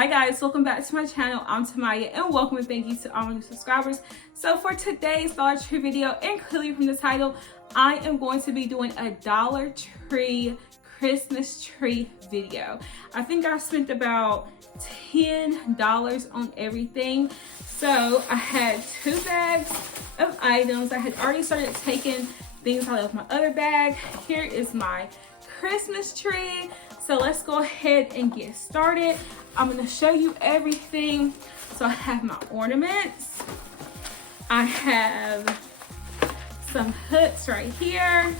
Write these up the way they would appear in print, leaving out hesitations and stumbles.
Hi guys, welcome back to my channel. I'm Tamyia and welcome and thank you to all my new subscribers. So for today's Dollar Tree video, and clearly from the title, I am going to be doing a Dollar Tree Christmas tree video. I think I spent about $10 on everything. So I had 2 bags of items. I had already started taking things out of my other bag. Here is my Christmas tree. So let's go ahead and get started. I'm gonna show you everything. So I have my ornaments. I have some hooks right here,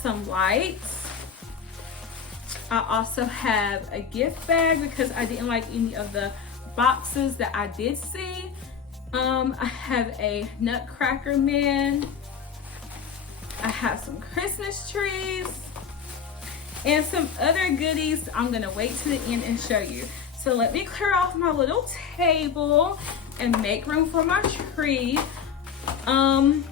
some lights. I also have a gift bag because I didn't like any of the boxes that I did see. I have a Nutcracker man. I have some Christmas trees and some other goodies. I'm gonna wait to the end and show you. So let me clear off my little table and make room for my tree. I'm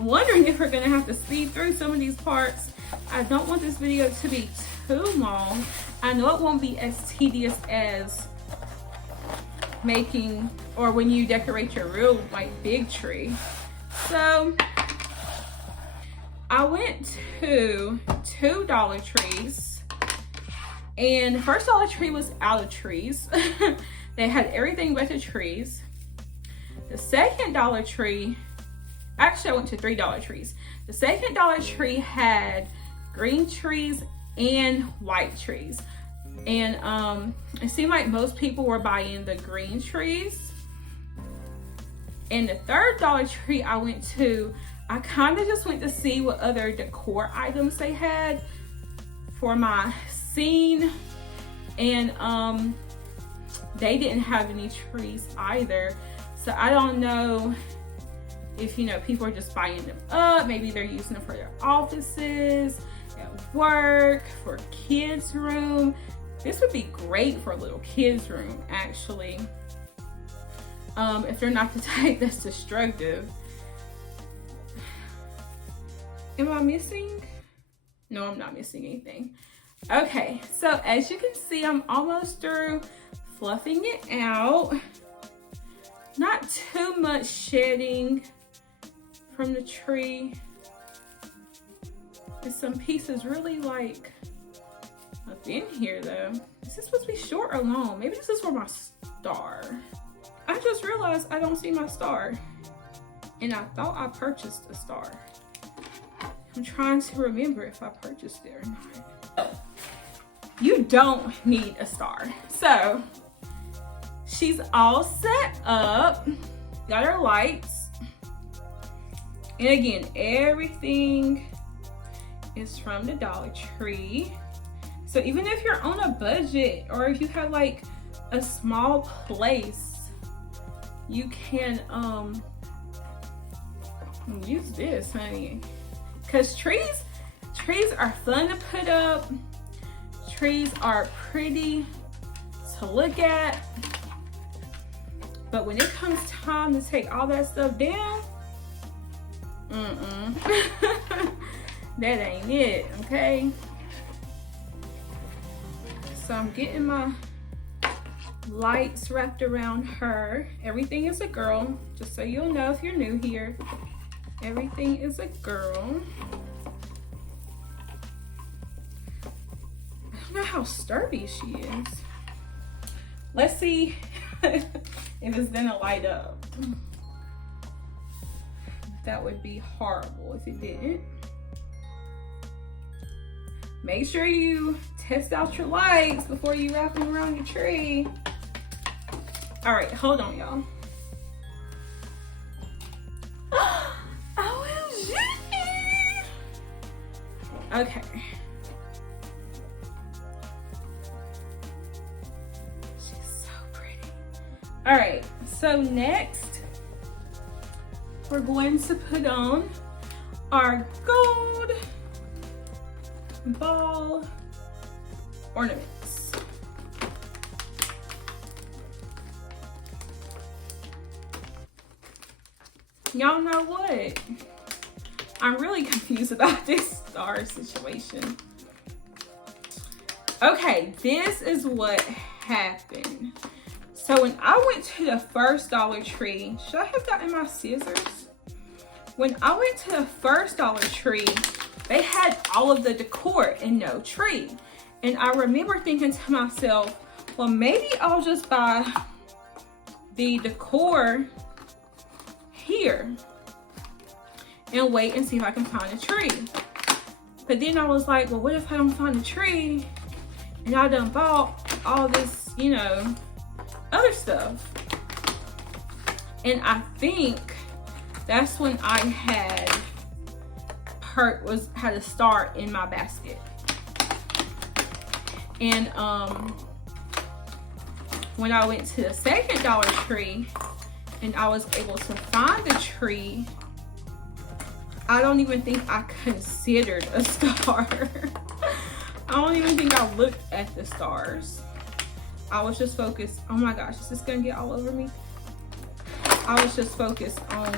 wondering if we're gonna have to speed through some of these parts. I don't want this video to be too long. I know it won't be as tedious as making or when you decorate your real like big tree. So I went to 2 Dollar Trees, and the first Dollar Tree was out of trees. They had everything but the trees. The second Dollar Tree, actually I went to 3 Dollar Trees. The second Dollar Tree had green trees and white trees. And it seemed like most people were buying the green trees. And the third Dollar Tree I went to, I kind of just went to see what other decor items they had for my scene. And they didn't have any trees either. So I don't know if, you know, people are just buying them up. Maybe they're using them for their offices, at work, for kids' room. This would be great for a little kids' room, actually. If they're not the type that's destructive. Am I missing? No, I'm not missing anything. Okay, so as you can see, I'm almost through fluffing it out. Not too much shedding from the tree. And some pieces really like up in here though. Is this supposed to be short or long? Maybe this is for my star. I just realized I don't see my star. And I thought I purchased a star. I'm trying to remember if I purchased it or not. You don't need a star. So she's all set up, got her lights. And again, everything is from the Dollar Tree. So even if you're on a budget or if you have like a small place, you can use this, honey. Because trees are fun to put up. Trees are pretty to look at. But when it comes time to take all that stuff down, that ain't it, okay? So I'm getting my lights wrapped around her. Everything is a girl, just so you'll know if you're new here. Everything is a girl. I don't know how sturdy she is. Let's see if it's gonna light up. That would be horrible if it didn't. Make sure you test out your lights before you wrap them around your tree. All right, hold on, y'all. OMG! Okay. She's so pretty. All right, so next we're going to put on our gold ball ornaments. Y'all know what? I'm really confused about this star situation. Okay, this is what happened. So when I went to the first Dollar Tree, should I have gotten my scissors? When I went to the first Dollar Tree, they had all of the decor and no tree. And I remember thinking to myself, well, maybe I'll just buy the decor here and wait and see if I can find a tree. But then I was like, well, what if I don't find a tree and I done bought all this, you know, other stuff? And I think that's when I had a star in my basket. And when I went to the second Dollar Tree and I was able to find the tree, I don't even think I considered a star. I don't even think I looked at the stars. I was just focused, oh my gosh, is this gonna get all over me? I was just focused on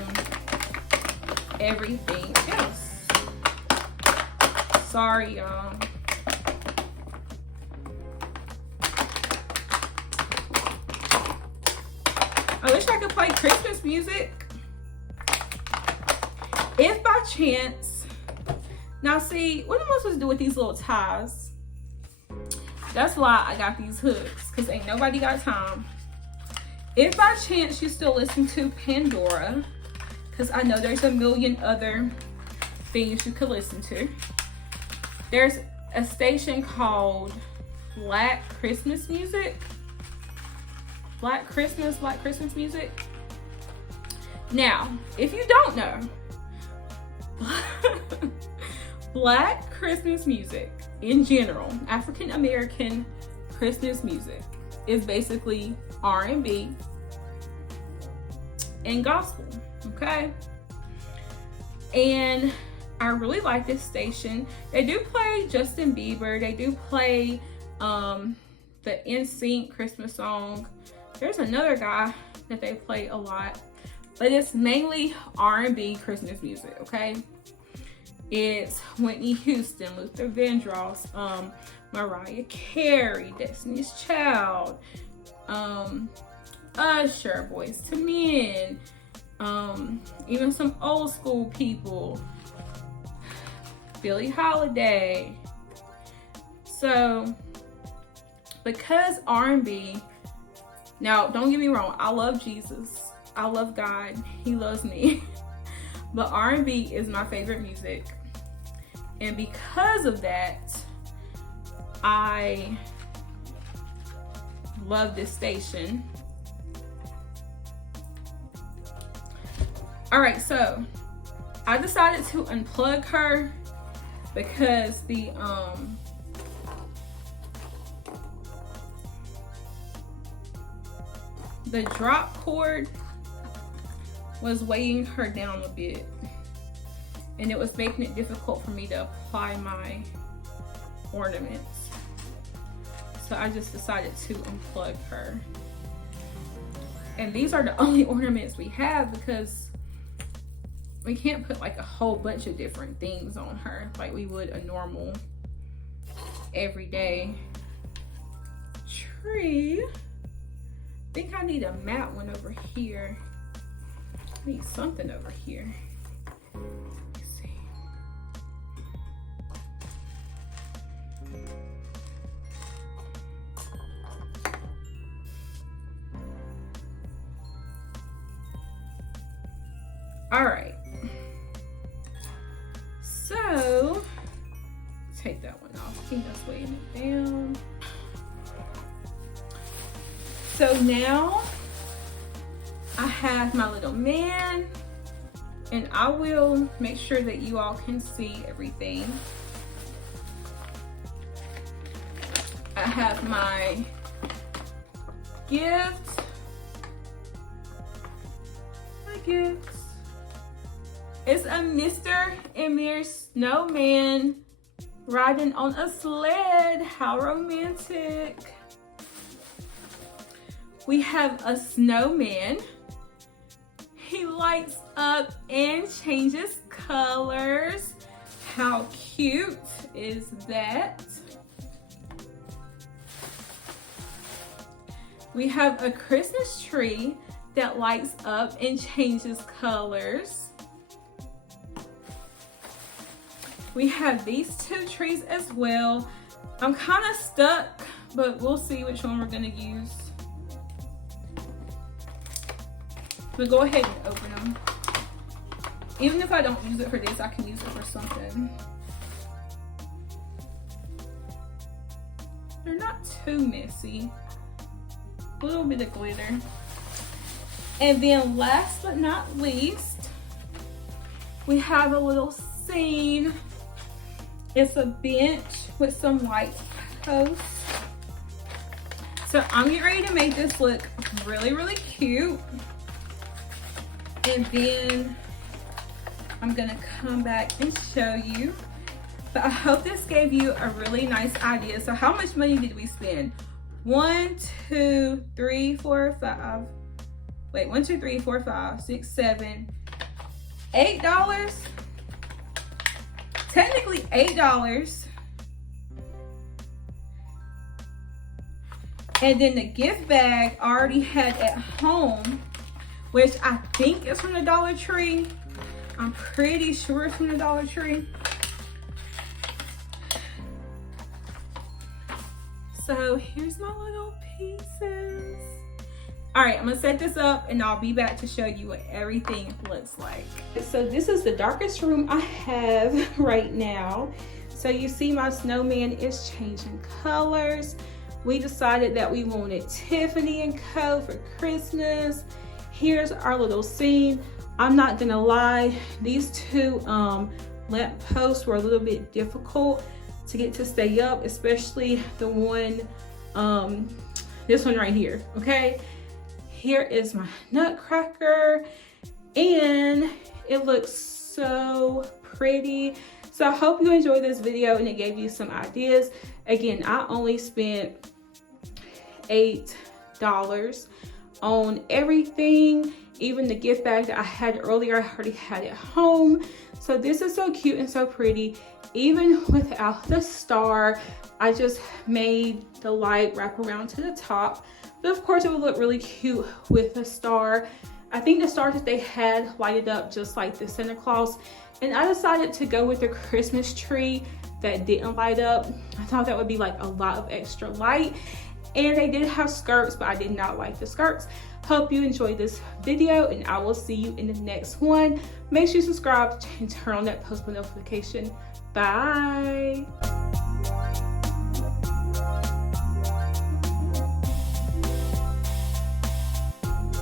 everything else. Sorry, y'all. I wish I could play Christmas music. If by chance, now see, what am I supposed to do with these little ties? That's why I got these hooks, because ain't nobody got time. If by chance you still listen to Pandora, because I know there's a million other things you could listen to. There's a station called Black Christmas Music. Black Christmas Music. Now, if you don't know, Black Christmas music in general, African American Christmas music, is basically R&B and gospel, okay? And I really like this station. They do play Justin Bieber. They do play the NSYNC Christmas song. There's another guy that they play a lot, but it's mainly R&B Christmas music, okay? It's Whitney Houston, Luther Vandross, Mariah Carey, Destiny's Child, Usher, Boyz II Men, even some old school people, Billie Holiday. So, because R&B, now don't get me wrong, I love Jesus, I love God, He loves me, but R&B is my favorite music. And because of that, I love this station. All right, so I decided to unplug her because the drop cord was weighing her down a bit, and it was making it difficult for me to apply my ornaments. So I just decided to unplug her. And these are the only ornaments we have because we can't put like a whole bunch of different things on her like we would a normal everyday tree. I think I need a matte one over here. I need something over here. Let's see. All right. So, take that one off. I think that's weighing it down. So now I have my little man, and I will make sure that you all can see everything. I have my gift. My gifts. It's a Mr. and Ms. Snowman riding on a sled. How romantic. We have a snowman. He lights up and changes colors. How cute is that? We have a Christmas tree that lights up and changes colors. We have these two trees as well. I'm kind of stuck, but we'll see which one we're gonna use. We'll go ahead and open them. Even if I don't use it for this, I can use it for something. They're not too messy. A little bit of glitter. And then last but not least, we have a little scene. It's a bench with some white posts. So I'm getting ready to make this look really, really cute. And then I'm gonna come back and show you. But I hope this gave you a really nice idea. So how much money did we spend? 1, 2, 3, 4, 5. Wait, 1, 2, 3, 4, 5, 6, 7, $8. Technically $8. And then the gift bag I already had at home, which I think is from the Dollar Tree. I'm pretty sure it's from the Dollar Tree. So here's my little pieces. All right, I'm gonna set this up and I'll be back to show you what everything looks like. So this is the darkest room I have right now. So you see my snowman is changing colors. We decided that we wanted Tiffany & Co. for Christmas. Here's our little scene. I'm not gonna lie, these two lamp posts were a little bit difficult to get to stay up, especially the one, this one right here, okay? Here is my nutcracker and it looks so pretty. So I hope you enjoyed this video and it gave you some ideas. Again, I only spent $8 on everything. Even the gift bag that I had earlier, I already had it home. So this is so cute and so pretty. Even without the star, I just made the light wrap around to the top. But of course it would look really cute with a star. I think the stars that they had lighted up just like the Santa Claus. And I decided to go with the Christmas tree that didn't light up. I thought that would be like a lot of extra light. And they did have skirts, but I did not like the skirts. Hope you enjoyed this video and I will see you in the next one. Make sure you subscribe and turn on that post notification. Bye.